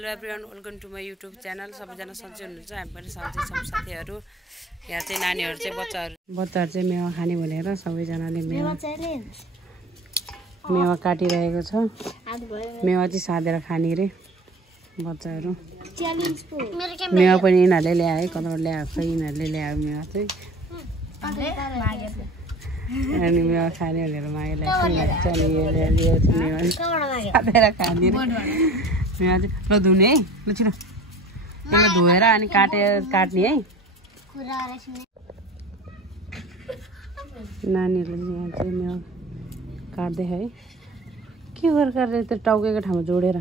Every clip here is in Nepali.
Hello everyone, welcome to my YouTube channel. सबैजना सन्चै हुनुहुन्छ, हामी पनि सन्चै छौँ साथीहरू। यहाँ चाहिँ नानीहरू चाहिँ बच्चाहरू चाहिँ मेवा खाने भनेर सबैजनाले मेवा काटिरहेको छ। मेवा चाहिँ साँधेर खाने रे बच्चाहरू। मेवा पनि यिनीहरूले ल्याए, कताबाट ल्याएको छ यिनीहरूले ल्यायो मेवा चाहिँ। अनि मेवा खाने भनेर मागेर मेवा खाने मेवा चाहिँ ल धुने है, ल छिटो त्यसलाई धोएर अनि काट्ने है। नानीहरूले यहाँ चाहिँ मेवा काट्दै है, के गरेर काटेर त्यो टाउकेको ठाउँमा जोडेर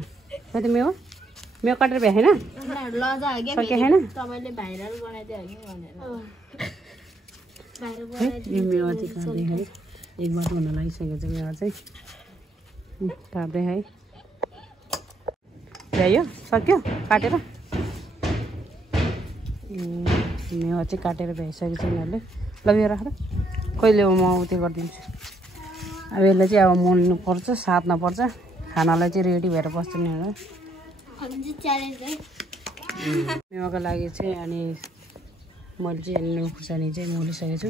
कति मेवा काटेर भ्याएन सके छैन। यो मेवा चाहिँ काट्दै है, एक वर्ष हुन लागिसकेको छ मेवा चाहिँ काट्दै है। भ्यायो सक्यो काटेर, मेवा चाहिँ काटेर भ्याइसकेको छ यिनीहरूले। ल यो राख, कहिले म त्यो गरिदिन्छु। अब यसलाई चाहिँ अब मोल्नु पर्छ, साट्न पर्छ, खानालाई चाहिँ रेडी भएर बस्छ नि। मेवाको लागि चाहिँ अनि मैले चाहिँ नुन खुर्सानी चाहिँ मोलिसकेको छु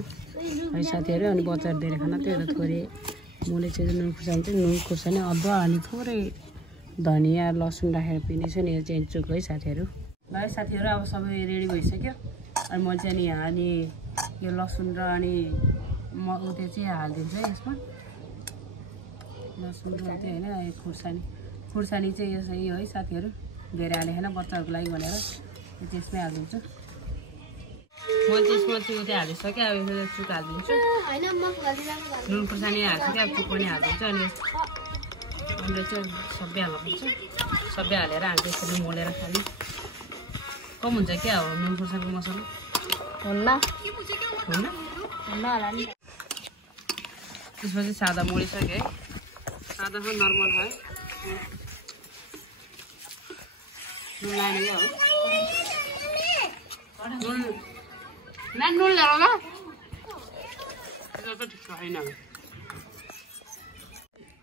है साथीहरू। अनि बच्चाहरू धेरै खाना त्यो थोरै मोले चाहिँ नुन खुर्सानी अदुवा अनि थोरै धनिया लसुन राखेर पिनेछु नि। यो चाहिँ चुक है साथीहरू। ल है साथीहरू, अब सबै रेडी भइसक्यो। अनि मैले चाहिँ यहाँ अनि यो लसुन र अनि म त्यो चाहिँ हालिदिन्छु है यसमा। लसुन र त्यो होइन खुर्सानी चाहिँ यो है साथीहरू, धेरै हाले होइन बच्चाहरूको लागि भनेर त्यसमै हालिदिन्छु। मैले त्यसमा चाहिँ त्यो हालिसकेँ। अब यसमा चुक हालिदिन्छु, नुन खुर्सानी हालिसकेँ, अब चुक पनि हालिदिन्छु। अनि चाहिँ सबै हाल्नुपर्छ, सबै हालेर हामी त्यसरी मोलेर खाने। कम हुन्छ क्या हो नुन खुर्सानीको मसला हुन्न। त्यसपछि सादा मोलिसक्यो है, सादा छ नर्मल है। नुन लाने क्या हो, नुन ल्याएर ल ठिक छैन।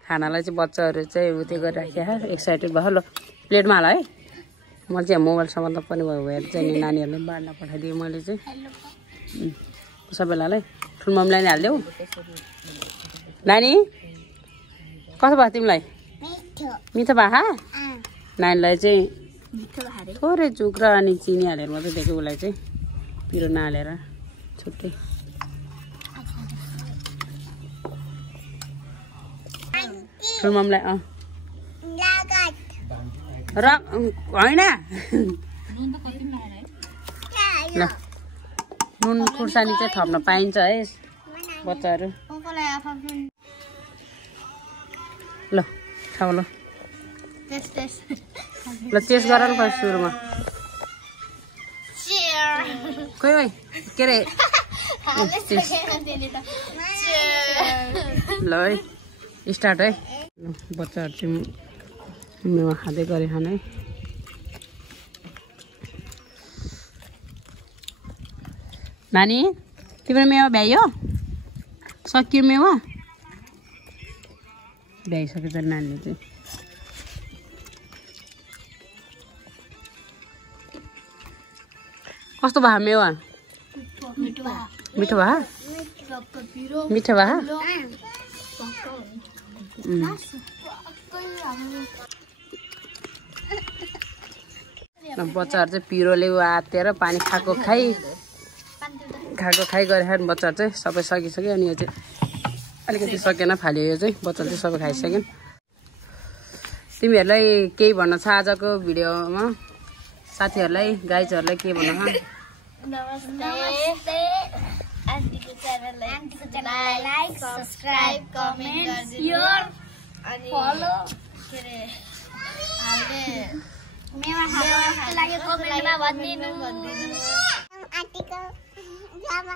खानालाई चाहिँ बच्चाहरू चाहिँ उत्यो गरिराख्यो, एक्साइटेड भयो। ल प्लेटमा हाल है। मैले चाहिँ मोबाइलसँग त पनि भयो भएर चाहिँ नि नानीहरूले बाँड्न पठाइदिएँ मैले चाहिँ सबैलाई। ठुल्मामलाई नि हालिदेऊ। नानी कस्तो भयो तिमीलाई? मिठो भयो। नानीलाई चाहिँ थोरै चुक र अनि चिनी हालेर मात्रै दिएको, उसलाई चाहिँ पिरो नहालेर छुट्टै। ठुल्मामलाई र होइन ल नुन खुर्सानी चाहिँ थप्न पाइन्छ है बच्चाहरू। ल खाऊ ल, ल टेस्ट गर नि फर्स्ट सुरुमा। खोइ के अरे ल है स्टार्ट है। बच्चाहरू चाहिँ मेवा खाँदै गरे खाने है। नानी तिम्रो मेवा भ्यायो सकियो? मेवा भ्याइसक्यो त नानीले चाहिँ। कस्तो भयो मेवा? मिठो भयो। बच्चाहरू चाहिँ पिरोले आतेर पानी खाएको खाइ गरेर बच्चाहरू चाहिँ सबै सकिसक्यो। अनि यो चाहिँ अलिकति सकेन, फाल्यो। यो चाहिँ बच्चाले चाहिँ सबै खाइसक्यो। तिमीहरूलाई केही भन्न छ आजको भिडियोमा? साथीहरूलाई गाइजहरूलाई के भन्न छ? नमस्ते। आन्टीको च्यानललाई लाइक सब्स्क्राइब कमेन्ट अनि फलो के रे हाल्ने मेवा खाएको लागि कमेन्टमा भनिदिनु। आन्टीको जामा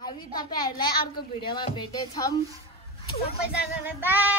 हामी तपाईहरुलाई अर्को भिडियोमा भेट्नेछौँ। सबैजनालाई बाइ।